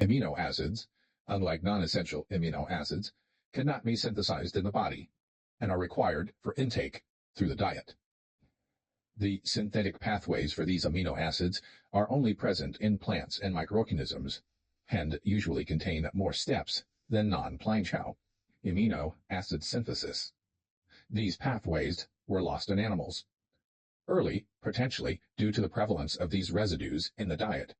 Amino acids, unlike non-essential amino acids, cannot be synthesized in the body and are required for intake through the diet. The synthetic pathways for these amino acids are only present in plants and microorganisms, and usually contain more steps than non-plant chow amino acid synthesis. These pathways were lost in animals, early potentially due to the prevalence of these residues in the diet.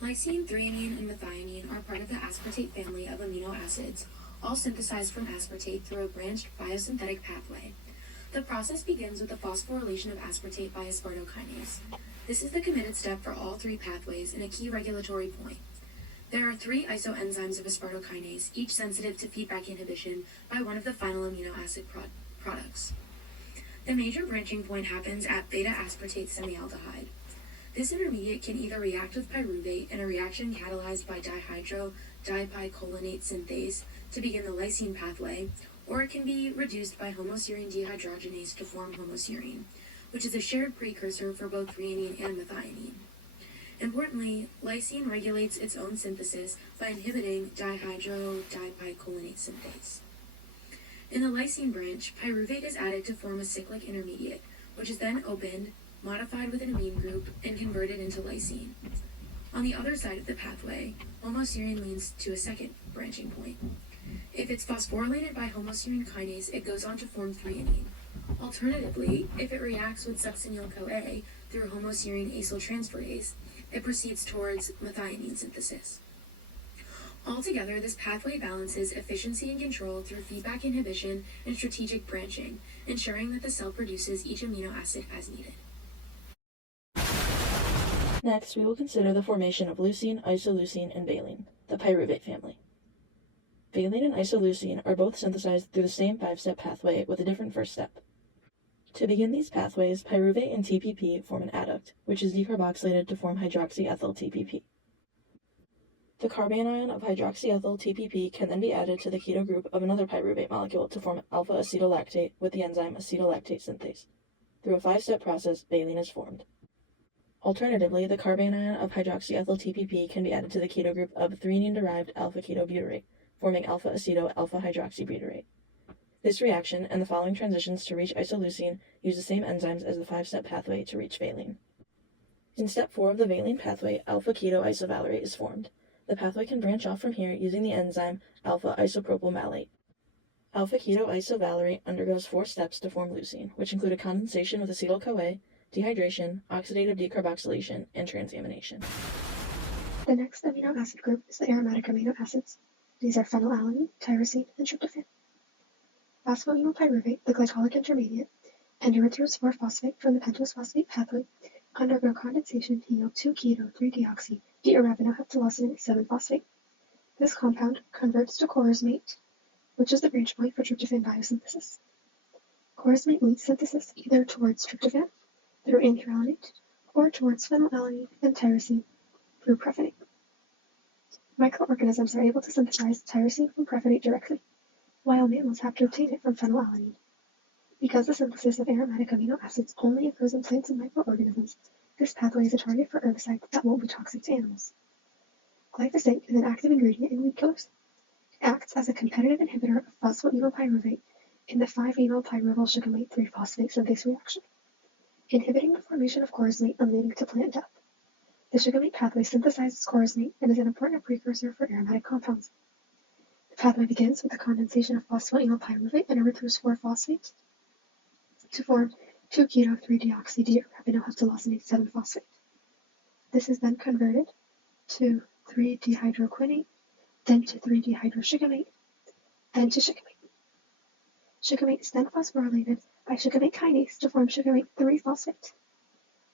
Lysine, threonine, and methionine are part of the aspartate family of amino acids, all synthesized from aspartate through a branched biosynthetic pathway. The process begins with the phosphorylation of aspartate by aspartokinase. This is the committed step for all three pathways and a key regulatory point. There are 3 isoenzymes of aspartokinase, each sensitive to feedback inhibition by one of the final amino acid products. The major branching point happens at beta-aspartate semialdehyde. This intermediate can either react with pyruvate in a reaction catalyzed by dihydropicolinate synthase to begin the lysine pathway, or it can be reduced by homoserine dehydrogenase to form homoserine, which is a shared precursor for both threonine and methionine. Importantly, lysine regulates its own synthesis by inhibiting dihydropicolinate synthase. In the lysine branch, pyruvate is added to form a cyclic intermediate, which is then opened, modified with an amine group, and converted into lysine. On the other side of the pathway, homoserine leads to a second branching point. If it's phosphorylated by homoserine kinase, it goes on to form threonine. Alternatively, if it reacts with succinyl-CoA through homoserine acyltransferase, it proceeds towards methionine synthesis. Altogether, this pathway balances efficiency and control through feedback inhibition and strategic branching, ensuring that the cell produces each amino acid as needed. Next, we will consider the formation of leucine, isoleucine, and valine, the pyruvate family. Valine and isoleucine are both synthesized through the same 5-step pathway with a different first step. To begin these pathways, pyruvate and TPP form an adduct, which is decarboxylated to form hydroxyethyl TPP. The carbanion of hydroxyethyl TPP can then be added to the keto group of another pyruvate molecule to form alpha-acetolactate with the enzyme acetolactate synthase. Through a 5-step process, valine is formed. Alternatively, the carbanion of hydroxyethyl TPP can be added to the keto group of threonine-derived alpha-ketobutyrate, forming alpha-aceto-alpha-hydroxybutyrate. This reaction and the following transitions to reach isoleucine use the same enzymes as the 5-step pathway to reach valine. In step 4 of the valine pathway, alpha-keto-isovalerate is formed. The pathway can branch off from here using the enzyme alpha-isopropyl malate. Alpha-keto-isovalerate undergoes 4 steps to form leucine, which include a condensation with acetyl-CoA, dehydration, oxidative decarboxylation, and transamination. The next amino acid group is the aromatic amino acids. These are phenylalanine, tyrosine, and tryptophan. Phosphoenolpyruvate, the glycolic intermediate, and erythrose 4-phosphate from the pentose phosphate pathway undergo condensation to yield 2-keto-3-deoxy-dearabinoheptylosine 7-phosphate. This compound converts to corismate, which is the branch point for tryptophan biosynthesis. Corismate leads synthesis either towards tryptophan through anthralenate or towards phenylalanine and tyrosine through prephenate. Microorganisms are able to synthesize tyrosine from prephenate directly, while mammals have to obtain it from phenylalanine. Because the synthesis of aromatic amino acids only occurs in plants and microorganisms, this pathway is a target for herbicides that won't be toxic to animals. Glyphosate is an active ingredient in weed killers. It acts as a competitive inhibitor of phosphoenolpyruvate in the 5-enolpyruvyl sugamate 3-phosphate synthase reaction, inhibiting the formation of corismate and leading to plant death. The sugamate pathway synthesizes corismate and is an important precursor for aromatic compounds. The pathway begins with the condensation of phosphoenolpyruvate and erythrose 4-phosphate to form 2-keto-3-deoxy-dearabinoheptylosine 7-phosphate. This is then converted to 3-dehydroquinate, then to 3-dehydrosugamate, then to sugamate. Sugamate is then phosphorylated by sugamate kinase to form sugamate 3-phosphate.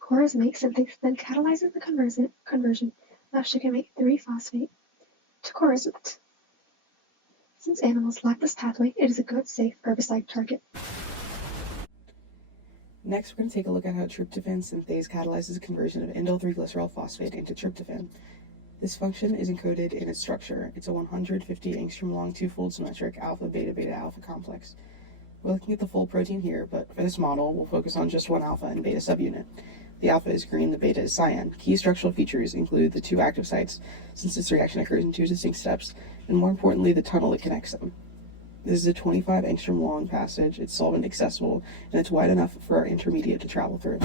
Corismate synthase then catalyzes the conversion of sugamate 3-phosphate to corismate. Since animals lack this pathway, it is a good, safe herbicide target. Next, we're going to take a look at how tryptophan synthase catalyzes the conversion of indole-3-glycerol phosphate into tryptophan. This function is encoded in its structure. It's a 150 angstrom long 2-fold symmetric alpha-beta-beta-alpha complex. We're looking at the full protein here, but for this model, we'll focus on just one alpha and beta subunit. The alpha is green, the beta is cyan. Key structural features include the two active sites, since this reaction occurs in two distinct steps, and more importantly, the tunnel that connects them. This is a 25 angstrom long passage, it's solvent accessible, and it's wide enough for our intermediate to travel through.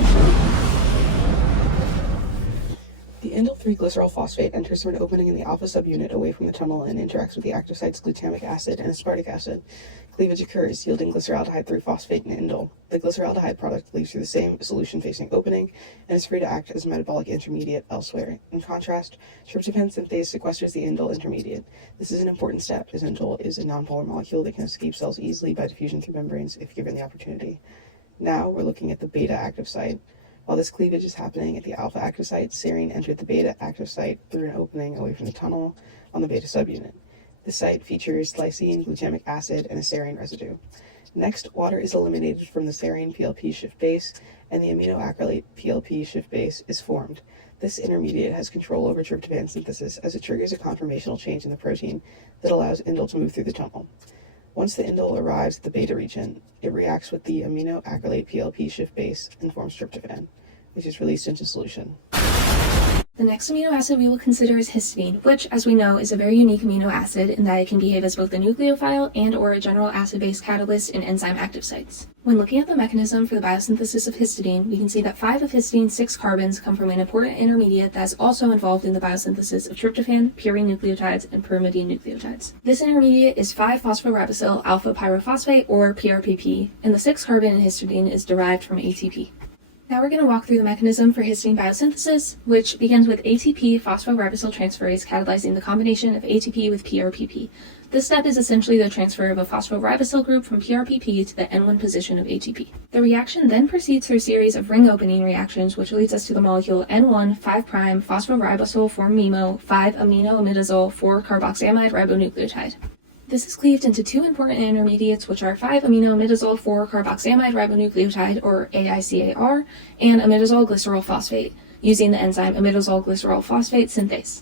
The indole 3-glycerol phosphate enters through an opening in the alpha subunit away from the tunnel and interacts with the active sites glutamic acid and aspartic acid. Cleavage occurs, yielding glyceraldehyde 3-phosphate and indole. The glyceraldehyde product leaves through the same solution-facing opening and is free to act as a metabolic intermediate elsewhere. In contrast, tryptophan synthase sequesters the indole intermediate. This is an important step, as indole is a nonpolar molecule that can escape cells easily by diffusion through membranes if given the opportunity. Now we're looking at the beta active site. While this cleavage is happening at the alpha active site, serine entered the beta active site through an opening away from the tunnel on the beta subunit. This site features glycine, glutamic acid, and a serine residue. Next, water is eliminated from the serine PLP shift base, and the amino acrylate PLP shift base is formed. This intermediate has control over tryptophan synthesis as it triggers a conformational change in the protein that allows indole to move through the tunnel. Once the indole arrives at the beta region, it reacts with the amino acrylate PLP shift base and forms tryptophan, which is released into solution. The next amino acid we will consider is histidine, which, as we know, is a very unique amino acid in that it can behave as both a nucleophile and or a general acid-base catalyst in enzyme active sites. When looking at the mechanism for the biosynthesis of histidine, we can see that 5 of histidine's 6 carbons come from an important intermediate that is also involved in the biosynthesis of tryptophan, purine nucleotides, and pyrimidine nucleotides. This intermediate is 5-phosphoribosylalpha alpha pyrophosphate, or PRPP, and the 6th carbon in histidine is derived from ATP. Now we're going to walk through the mechanism for histidine biosynthesis, which begins with ATP phosphoribosyl transferase catalyzing the combination of ATP with PRPP. This step is essentially the transfer of a phosphoribosyl group from PRPP to the N1 position of ATP. The reaction then proceeds through a series of ring opening reactions, which leads us to the molecule N1 5' phosphoribosyl 4-MeMo 5-aminoimidazole 4-carboxamide ribonucleotide. This is cleaved into 2 important intermediates, which are 5-aminoimidazole 4-carboxamide ribonucleotide, or AICAR, and imidazole glycerol phosphate, using the enzyme imidazole glycerol phosphate synthase.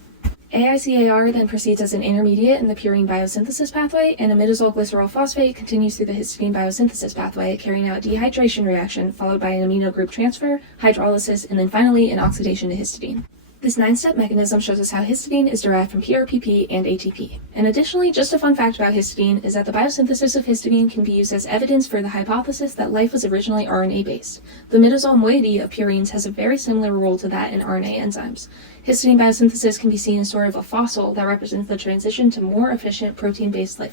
AICAR then proceeds as an intermediate in the purine biosynthesis pathway, and imidazole glycerol phosphate continues through the histidine biosynthesis pathway, carrying out a dehydration reaction followed by an amino group transfer, hydrolysis, and then finally an oxidation to histidine. This 9-step mechanism shows us how histidine is derived from PRPP and ATP. And additionally, just a fun fact about histidine is that the biosynthesis of histidine can be used as evidence for the hypothesis that life was originally RNA-based. The imidazole moiety of purines has a very similar role to that in RNA enzymes. Histidine biosynthesis can be seen as sort of a fossil that represents the transition to more efficient protein-based life